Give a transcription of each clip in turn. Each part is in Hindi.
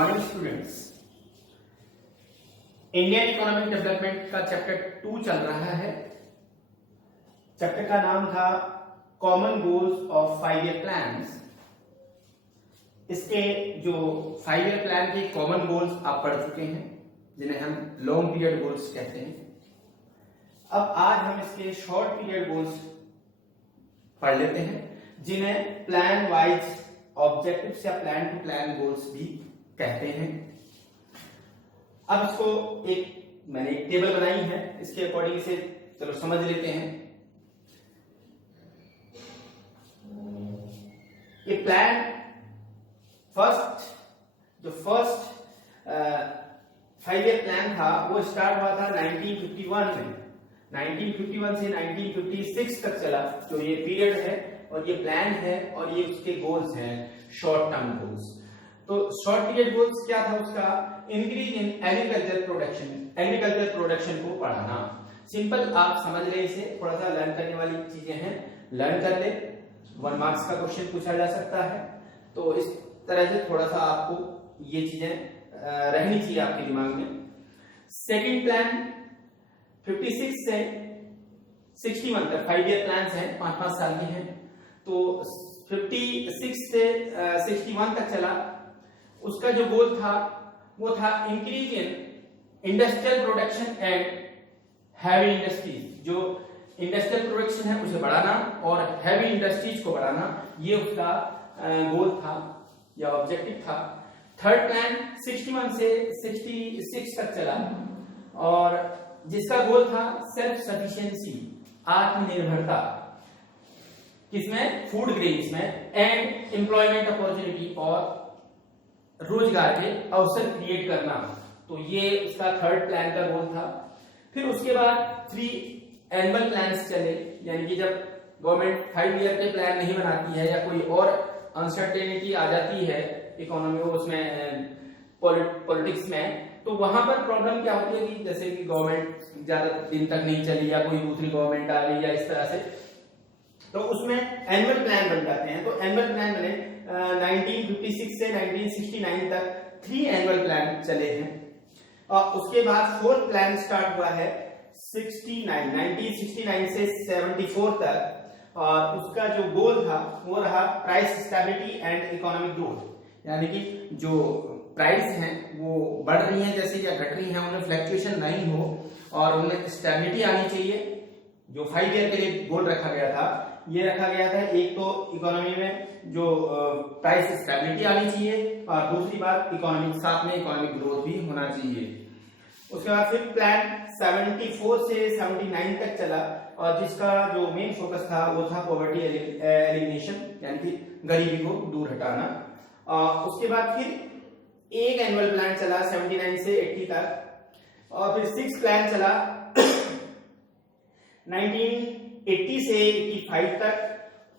Morning students. Indian economic development का चैप्टर 2 चल रहा है। चैप्टर का नाम था common goals of 5 year plans. इसके जो 5 ईयर प्लान के कॉमन गोल्स आप पढ़ चुके हैं, जिन्हें हम लॉन्ग पीरियड गोल्स कहते हैं। अब आज हम इसके शॉर्ट पीरियड गोल्स पढ़ लेते हैं, जिन्हें प्लान वाइज ऑब्जेक्टिव्स या प्लान टू प्लान गोल्स भी कहते हैं। अब इसको मैंने एक टेबल बनाई है, इसके अकॉर्डिंग इसे चलो समझ लेते हैं। ये प्लान जो फर्स्ट 5 ईयर प्लान था वो स्टार्ट हुआ था 1951 में। 1951 से 1956 तक चला जो ये पीरियड है, और ये प्लान है, और ये उसके गोल्स हैं शॉर्ट टर्म गोल्स। तो शॉर्ट पीरियड गोल्स क्या था उसका? इंक्रीज इन एग्रीकल्चर प्रोडक्शन को बढ़ाना। सिंपल, आप समझ ले इसे, थोड़ा सा लर्न करने वाली चीजें हैं, लर्न कर ले। 1 मार्क्स का क्वेश्चन पूछा जा सकता है, तो इस तरह से थोड़ा सा आपको ये चीजें रहनी चाहिए आपके दिमाग में। सेकंड प्लान 56 से 61 तक 5 ईयर प्लान्स हैं, 5-5 साल के हैं। तो 56 से 61 तक चला। उसका जो गोल था वो था increase in industrial production and heavy industries. जो इंडस्ट्रियल प्रोडक्शन है उसे बढ़ाना और हैवी इंडस्ट्रीज को बढ़ाना, ये उसका गोल था या ऑब्जेक्टिव था। थर्ड प्लान 61 से 66 तक चला, और जिसका गोल था सेल्फ सफिशिएंसी, आत्मनिर्भरता, किसमें? फूड ग्रेन्स में, एंड एम्प्लॉयमेंट अपॉर्चुनिटी, और रोजगार के अवसर क्रिएट करना। तो ये उसका थर्ड प्लान का गोल था। फिर उसके बाद 3 एनुअल प्लान्स चले, यानी कि जब गवर्नमेंट 5 ईयर के प्लान नहीं बनाती है या कोई और अनसर्टेनिटी आ जाती है इकोनॉमी में, उसमें पॉलिटिक्स में, तो वहां पर प्रॉब्लम क्या होती है कि जैसे कि गवर्नमेंट ज्यादा दिन तक नहीं चली या कोई दूसरी गवर्नमेंट आ गई या इस तरह से, तो उसमें एनुअल प्लान बन जाते हैं। तो एनुअल प्लान बने 1956 से 1969 तक 3 एनुअल प्लान चले हैं। और उसके बाद 4th प्लान स्टार्ट हुआ है 1969 से 74 तक, और उसका जो गोल था वो रहा price stability and economic growth. यानी कि जो प्राइस हैं वो बढ़ रही हैं जैसे या घट रही हैं, उनमें फ्लक्चुएशन नहीं हो और उनमें स्टेबिलिटी आनी चाहिए। जो 5 ईयर के लिए गोल रखा गया था, ये रखा गया था, एक तो इकोनॉमी में जो प्राइस स्टेबिलिटी आनी चाहिए, और दूसरी बात इकोनॉमिक, साथ में इकोनॉमिक ग्रोथ भी होना चाहिए। उसके बाद फिर प्लान 74 से 79 तक चला, और जिसका जो मेन फोकस था वो था पॉवर्टी एलिमिनेशन, यानी कि गरीबी को दूर हटाना। उसके बाद फिर एक एनुअल प्लान चला 79 से 80 तक, और फिर 6 प्लान चला 1980 से 85 तक।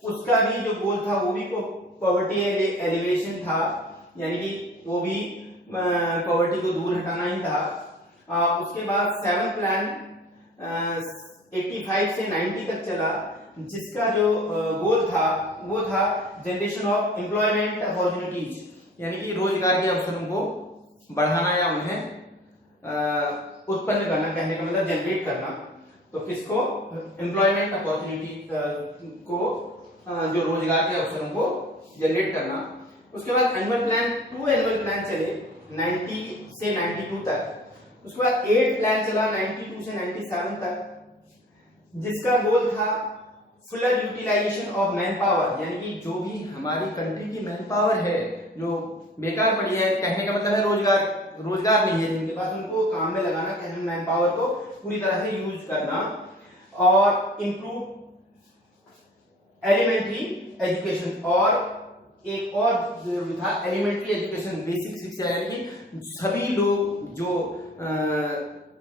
उसका भी जो गोल था वो भी पॉवर्टी एलिवेशन था, यानी कि वो भी पॉवर्टी को दूर हटाना ही था। उसके बाद 7 प्लान 85 से 90 तक चला, जिसका जो गोल था वो था जनरेशन ऑफ एम्प्लॉयमेंट अपॉर्चुनिटीज, यानी कि रोजगार के अवसरों को बढ़ाना या उन्हें उत्पन्न करना, कहने का मतलब जनरेट करना। तो किसको? एम्प्लॉयमेंट अपॉर्चुनिटी को, जो रोजगार के अवसरों को जनरेट करना। उसके बाद एनुअल प्लान 2 एनुअल प्लान चले 90 से 92 तक। उसके बाद 8 प्लान चला 92 से 97 तक, जिसका गोल था fuller utilization of man power, यानी कि जो भी हमारी कंट्री की मैन पावर है जो बेकार पड़ी है, कहने का मतलब है रोजगार नहीं है जिनके पास, उनको काम में लगाना, कहने मैन पावर को पूरी तरह से यूज करना, और इम्प्रूव एलिमेंट्री एजुकेशन। और एक और जरूरी था एलिमेंट्री एजुकेशन, बेसिक शिक्षा, यानी कि सभी लोग जो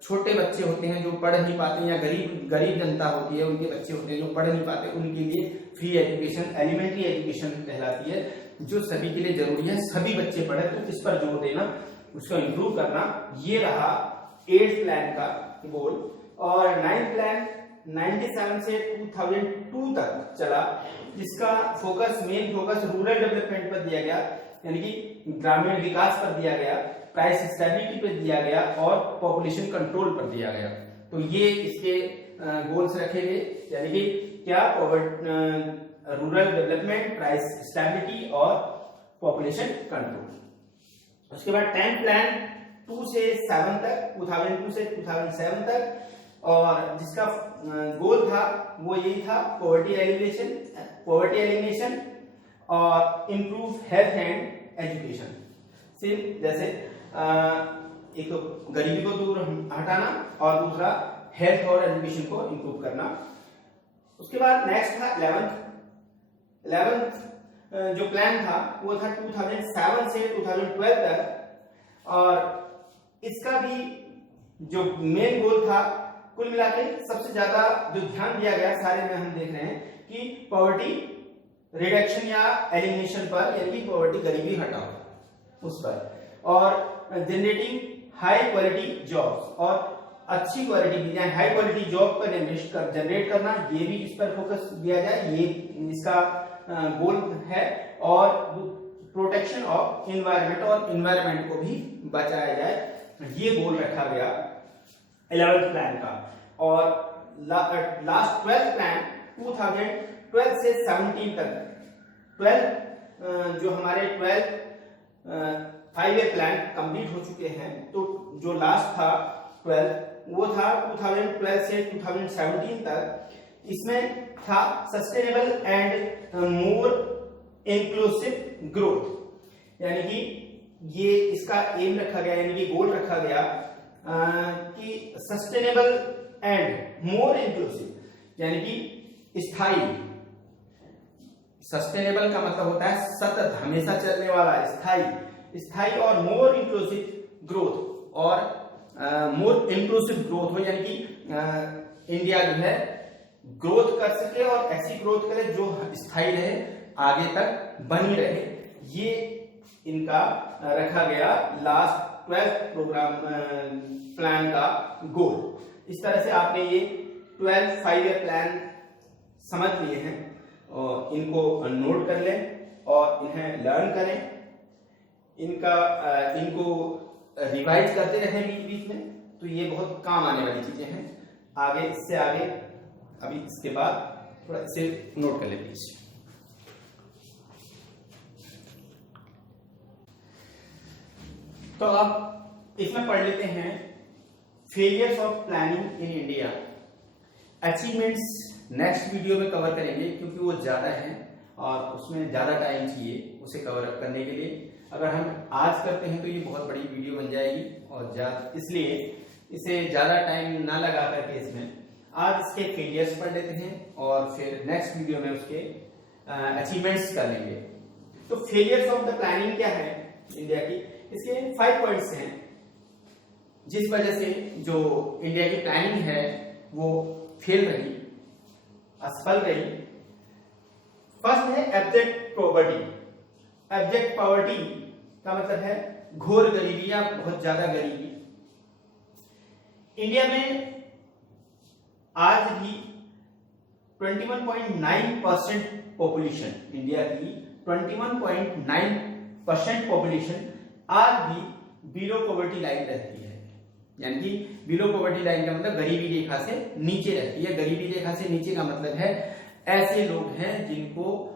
छोटे बच्चे होते हैं जो पढ़ नहीं पाते, या गरीब जनता होती है, उनके बच्चे होते हैं जो पढ़ नहीं पाते, उनके लिए फ्री एजुकेशन, एलिमेंट्री एजुकेशन कहलाती है, जो सभी के लिए जरूरी है, सभी बच्चे पढ़े, तो इस पर जोर देना, उसको इंप्रूव करना। ये रहा 8th प्लान का गोल। और 9th प्लान 97 से 2002 तक चला, जिसका मेन फोकस रूरल डेवलपमेंट पर दिया गया, यानी कि ग्रामीण विकास पर दिया गया, प्राइस स्टेबिलिटी पर दिया गया और पॉपुलेशन कंट्रोल पर दिया गया। तो ये इसके गोल्स रखे गए, यानी कि क्या, रूरल डेवलपमेंट, प्राइस स्टेबिलिटी और पॉपुलेशन कंट्रोल। उसके बाद 10 प्लान 2 से 7 तक, 2002 से 2007 तक, और जिसका गोल था वो यही था, पॉवर्टी एलिमिनेशन और इम्प्रूव हेल्थ एंड एजुकेशन। सिर्फ जैसे एक तो गरीबी को दूर हटाना और दूसरा हेल्थ और एजुकेशन को इम्प्रूव करना। उसके बाद नेक्स्ट था 11th जो प्लान था वो था 2007 से 2012 तक, और इसका भी जो मेन गोल था, कुल मिलाकर सबसे ज्यादा जो ध्यान दिया गया सारे में हम देख रहे हैं कि पॉवर्टी रिडक्शन या एलिमिनेशन पर, यानी कि पॉवर्टी गरीबी हटाओ उस पर, और जनरेटिंग हाई क्वालिटी जॉब्स, और अच्छी क्वालिटी या हाई क्वालिटी जॉब पर इन्वेस्ट कर जनरेट करना, ये भी इस पर फोकस दिया जाए, ये इसका गोल है। और प्रोटेक्शन ऑफ इन्वायरमेंट, और इन्वायरमेंट को भी बचाया जाए, ये गोल रखा गया 11th प्लान का। और लास्ट 12th प्लान 2012 से 17 तक, 12 जो हमारे 12 5 ईयर प्लान कंप्लीट हो चुके हैं, तो जो लास्ट था 12 वो था 2012 से 2017 तक। इसमें था sustainable and more inclusive growth, यानी कि ये इसका एम रखा गया, यानी कि गोल रखा गया कि सस्टेनेबल एंड मोर इंक्लूसिव, यानी कि स्थायी। सस्टेनेबल का मतलब होता है सतत, हमेशा चलने वाला, स्थायी और मोर इंक्लूसिव ग्रोथ, और मोर इंक्लूसिव ग्रोथ हो, यानी कि इंडिया जो है ग्रोथ कर सके और ऐसी ग्रोथ करे जो स्थायी रहे, आगे तक बनी रहे। ये इनका रखा गया लास्ट 12th प्रोग्राम प्लान का गोल। इस तरह से आपने ये 12 5 ईयर प्लान समझ लिए हैं, और इनको नोट कर लें और इन्हें लर्न करें, इनको रिवाइज करते रहें बीच बीच में, तो ये बहुत काम आने वाली चीजें हैं। आगे इससे आगे अभी इसके बाद थोड़ा इसे नोट कर ले प्लीज। तो अब इसमें पढ़ लेते हैं failures of planning in India. Achievements next video में कवर करेंगे, क्योंकि वो ज्यादा है और उसमें ज्यादा टाइम चाहिए उसे कवर अप करने के लिए। अगर हम आज करते हैं तो ये बहुत बड़ी वीडियो बन जाएगी, और इसलिए इसे ज्यादा टाइम ना लगा करके इसमें आज इसके फेलियर्स पढ़ लेते हैं, और फिर नेक्स्ट वीडियो में उसके अचीवमेंट्स कर लेंगे। तो फेलियर्स ऑफ द प्लानिंग क्या है इंडिया की, इसके 5 पॉइंट्स हैं जिस वजह से जो इंडिया की प्लानिंग है वो फेल रही, असफल रही। फर्स्ट है एब्जेक्ट पॉवर्टी। एब्जेक्ट पॉवर्टी का मतलब है घोर गरीबी या बहुत ज्यादा गरीबी। इंडिया में आज भी 21.9% पॉपुलेशन, इंडिया की 21.9% पॉपुलेशन आज भी बिलो पॉवर्टी लाइन रहती है, यानी कि बिलो पॉवर्टी लाइन का मतलब गरीबी रेखा से नीचे रहती है। गरीबी रेखा से नीचे का मतलब है ऐसे लोग हैं जिनको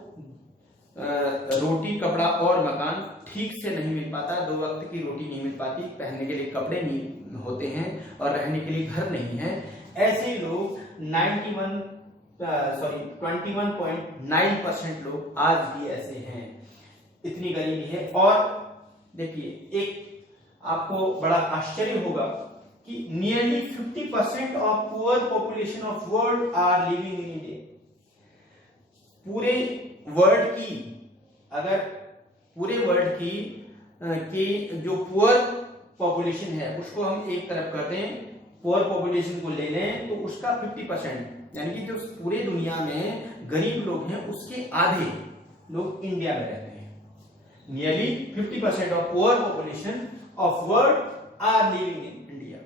रोटी, कपड़ा और मकान ठीक से नहीं मिल पाता, 2 वक्त की रोटी नहीं मिल पाती, पहनने के लिए कपड़े नहीं होते हैं और रहने के लिए घर नहीं है। ऐसे लोग 21.9% लोग आज भी ऐसे हैं, इतनी गरीबी है। और देखिए, एक आपको बड़ा आश्चर्य होगा कि nearly 50% of poor population of world are living in India. पूरे वर्ल्ड की, अगर पूरे वर्ल्ड की जो पुअर पॉपुलेशन है उसको हम एक तरफ कर दें, पुअर पॉपुलेशन को ले लें, तो उसका 50%, यानी कि जो पूरे दुनिया में गरीब लोग हैं उसके आधे लोग इंडिया में रहते हैं। Nearly 50% of poor population of world are living in India.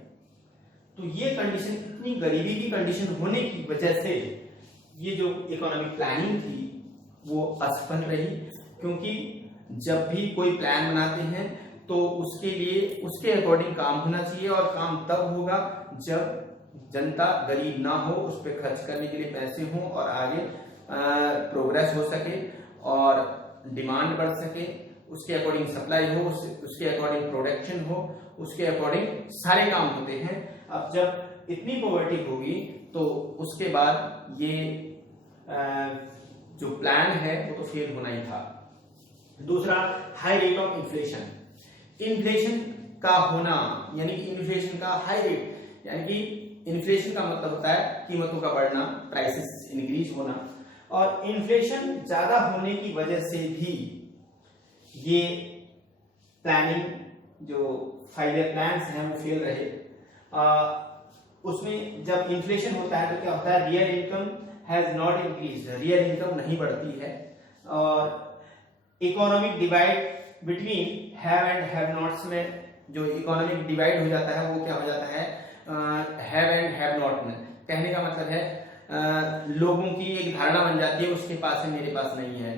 तो ये कंडीशन, इतनी गरीबी की कंडीशन होने की वजह से ये जो इकोनॉमिक प्लानिंग थी वो असफल रही, क्योंकि जब भी कोई प्लान बनाते हैं तो उसके लिए उसके अकॉर्डिंग काम होना चाहिए, और काम तब होगा जब जनता गरीब ना हो, उस पर खर्च करने के लिए पैसे हों और आगे प्रोग्रेस हो सके और डिमांड बढ़ सके, उसके अकॉर्डिंग सप्लाई हो, उसके अकॉर्डिंग प्रोडक्शन हो, उसके अकॉर्डिंग सारे काम होते हैं। अब जब इतनी पॉवर्टी होगी तो उसके बाद ये जो प्लान है वो तो फेल होना ही था। दूसरा, high rate of inflation. Inflation का होना यानी कि इन्फ्लेशन का हाई रेट, यानी कि इन्फ्लेशन का मतलब होता है कीमतों का बढ़ना, प्राइसेस इंक्रीज होना, और इन्फ्लेशन ज्यादा होने की वजह से भी ये प्लानिंग जो 5 ईयर प्लान्स हैं वो फेल रहे। उसमें जब इन्फ्लेशन होता है तो क्या होता है, real income has not increase, real income नहीं बढ़ती है, और economic divide between have and have nots में जो इकोनॉमिक डिवाइड हो जाता है वो क्या हो जाता है, हैव एंड हैव नॉट में। कहने का मतलब है लोगों की एक धारणा बन जाती है, उसके पास है मेरे पास नहीं है,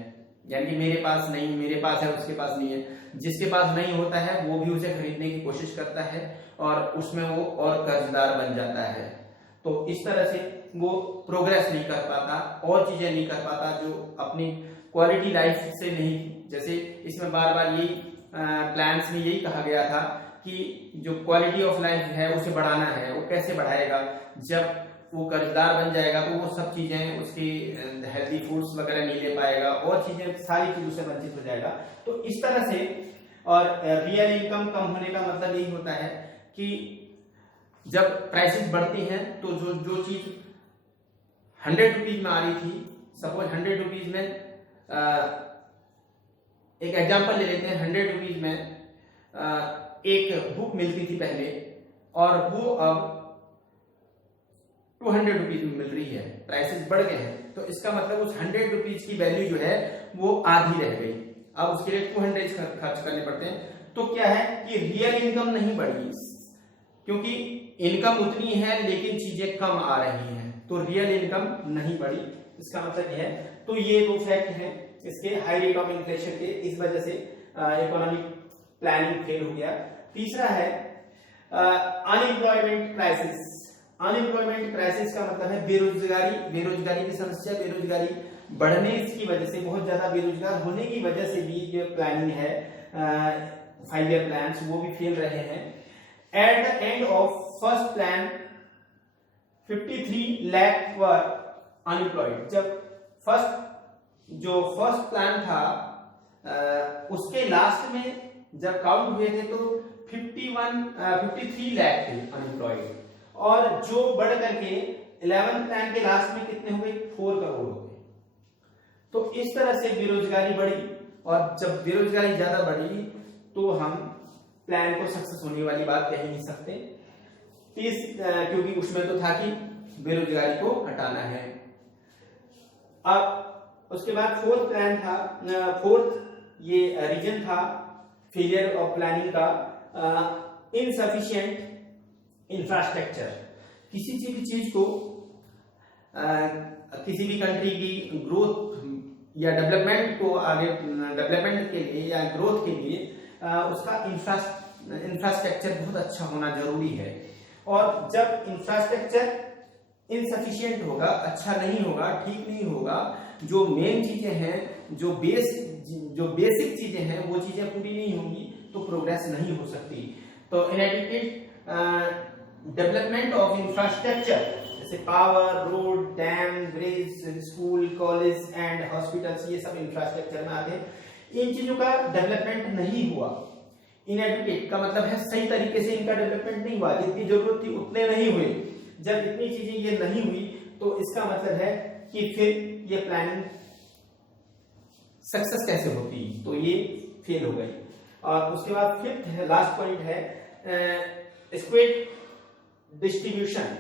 यानी कि मेरे पास नहीं, मेरे पास है उसके पास नहीं है। जिसके पास नहीं होता है वो भी उसे खरीदने की कोशिश करता है और उसमें वो और कर्जदार बन जाता है। तो इस तरह से वो प्रोग्रेस नहीं कर पाता और चीजें नहीं कर पाता जो अपनी क्वालिटी लाइफ से नहीं, जैसे इसमें बार बार यही प्लान्स में यही कहा गया था कि जो क्वालिटी ऑफ लाइफ है उसे बढ़ाना है। वो कैसे बढ़ाएगा, जब वो कर्जदार बन जाएगा तो वो सब चीजें उसकी हेल्दी फूड्स वगैरह नहीं ले पाएगा और चीजें सारी चीजों से वंचित हो जाएगा। तो इस तरह से, और रियल इनकम कम होने का मतलब यही होता है कि जब प्राइसेस बढ़ती हैं तो जो चीज 100 रुपीज में आ रही थी, सपोज 100 रुपीज में एक एग्जांपल ले लेते हैं, 100 रुपीज में एक बुक मिलती थी पहले और वो अब 200 रुपीज में मिल रही है, प्राइसेस बढ़ गए हैं। तो इसका मतलब उस 100 रुपीज की वैल्यू जो है वो आधी रह गई, अब उसके लिए 200 खर्च करने पड़ते हैं। तो क्या है कि रियल इनकम नहीं बढ़ी, क्योंकि इनकम उतनी है लेकिन चीजें कम आ रही हैं, तो रियल इनकम नहीं बढ़ी। इसका मतलब यह है। तो ये दो फैक्ट हैं इसके, हाई रेट ऑफ इन्फ्लेशन के, इस वजह से इकोनॉमिक प्लानिंग फेल हो गया। तीसरा है अनएम्प्लॉयमेंट क्राइसिस। अनएम्प्लॉयमेंट क्राइसिस का मतलब है बेरोजगारी, बेरोजगारी की समस्या, बेरोजगारी बढ़ने की वजह से, बहुत ज्यादा बेरोजगार होने की वजह से भी जो प्लानिंग है 5 ईयर प्लान्स वो भी फेल रहे हैं। At the end of first plan 53 lakh were unemployed. जब फर्स्ट प्लान था उसके लास्ट में जब काउंट हुए थे तो 53 लाख थे अनएम्प्लॉयड, और जो बढ़ करके 11 प्लान के लास्ट में कितने हुए, 4 करोड़ हो गए। तो इस तरह से बेरोजगारी बढ़ी, और जब बेरोजगारी ज्यादा बढ़ी तो हम प्लान को सक्सेस होने वाली बात कह ही नहीं सकते, क्योंकि उसमें तो था कि बेरोजगारी को हटाना है। अब उसके बाद फोर्थ प्लान था, फोर्थ ये रीजन था फेलियर ऑफ प्लानिंग का, इनसफिशिएंट इंफ्रास्ट्रक्चर। किसी चीज को किसी भी कंट्री की ग्रोथ या डेवलपमेंट को आगे, डेवलपमेंट के लिए या ग्रोथ के लिए उसका इंफ्रास्ट्रक्चर बहुत अच्छा होना जरूरी है। और जब इंफ्रास्ट्रक्चर इनसफिशिएंट होगा, अच्छा नहीं होगा, ठीक नहीं होगा, जो मेन चीजें हैं, जो बेसिक चीजें हैं वो चीजें पूरी नहीं होंगी तो प्रोग्रेस नहीं हो सकती। तो इनएडिक्वेट डेवलपमेंट ऑफ इंफ्रास्ट्रक्चर जैसे power, road, dam, bridge, school, college and hospitals, ये सब इंफ्रास्ट्रक्चर में आते हैं। इन चीजों का डेवलपमेंट नहीं हुआ। इनएडिक्वेट का मतलब है सही तरीके से इनका डेवलपमेंट नहीं हुआ, जितनी जरूरत थी उतने नहीं हुए। जब इतनी चीजें ये नहीं हुई तो इसका मतलब है कि फिर ये प्लानिंग सक्सेस कैसे होती, तो ये फेल हो गई। और उसके बाद फिफ्थ है, लास्ट पॉइंट है स्क्वेड डिस्ट्रीब्यूशन।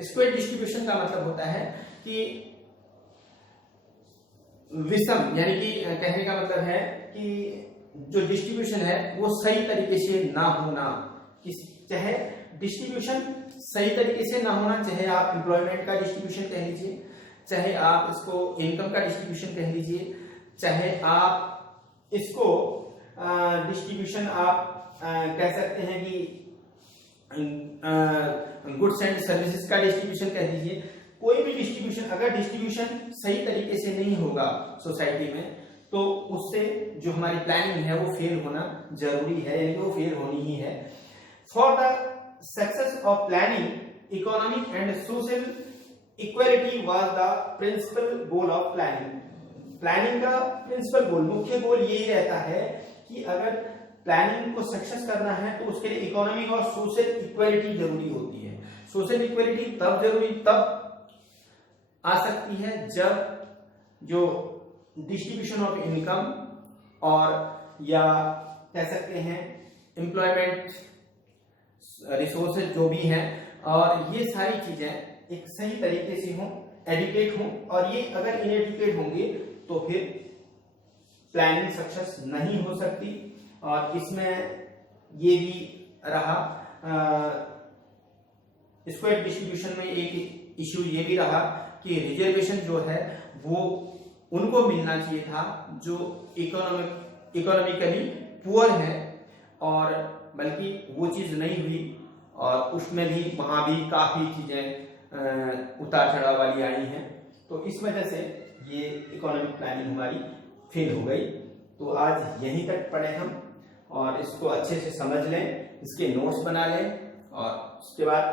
स्क्वेड डिस्ट्रीब्यूशन का मतलब होता है कि विषम, यानी कि कहने का मतलब है कि जो डिस्ट्रीब्यूशन है वो सही तरीके से ना होना। चाहे डिस्ट्रीब्यूशन सही तरीके से ना होना, चाहे आप एम्प्लॉयमेंट का डिस्ट्रीब्यूशन कह लीजिए, चाहे आप इसको इनकम का डिस्ट्रीब्यूशन कह लीजिए, चाहे आप इसको डिस्ट्रीब्यूशन आप कह सकते हैं कि गुड्स एंड सर्विसेज का डिस्ट्रीब्यूशन कह दीजिए, कोई भी डिस्ट्रीब्यूशन, अगर डिस्ट्रीब्यूशन सही तरीके से नहीं होगा सोसाइटी में तो उससे जो हमारी प्लानिंग है वो फेल होना जरूरी है, यानी वो फेल होनी ही है। For the success of planning economic and social equality was the principal goal of planning. Planning का प्रिंसिपल गोल, मुख्य गोल यही रहता है कि अगर प्लानिंग को सक्सेस करना है तो उसके लिए इकोनॉमिक और सोशल इक्वालिटी जरूरी होती है। सोशल इक्वालिटी तब आ सकती है जब जो डिस्ट्रीब्यूशन ऑफ इनकम और या कह सकते हैं एम्प्लॉयमेंट रिसोर्सेज जो भी हैं, और ये सारी चीजें एक सही तरीके से हों, एडुकेट हों, और ये अगर इनएडुकेट होंगे तो फिर प्लानिंग सक्सेस नहीं हो सकती। और इसमें ये भी रहा स्क्वायर डिस्ट्रीब्यूशन में एक इश्यू ये भी रहा कि रिजर्वेशन जो है वो उनको मिलना चाहिए था जो इकोनॉमिकली पुअर है, और बल्कि वो चीज नहीं हुई, और उसमें भी वहां भी काफी चीजें उतार चढ़ाव वाली आई हैं। तो इस वजह से ये इकोनॉमिक प्लानिंग हमारी फेल हो गई। तो आज यहीं तक पढ़े हम, और इसको अच्छे से समझ लें, इसके नोट्स बना लें, और उसके बाद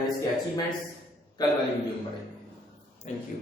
इसके अचीवमेंट्स कल वाली वीडियो में पढ़ेंगे। Thank you.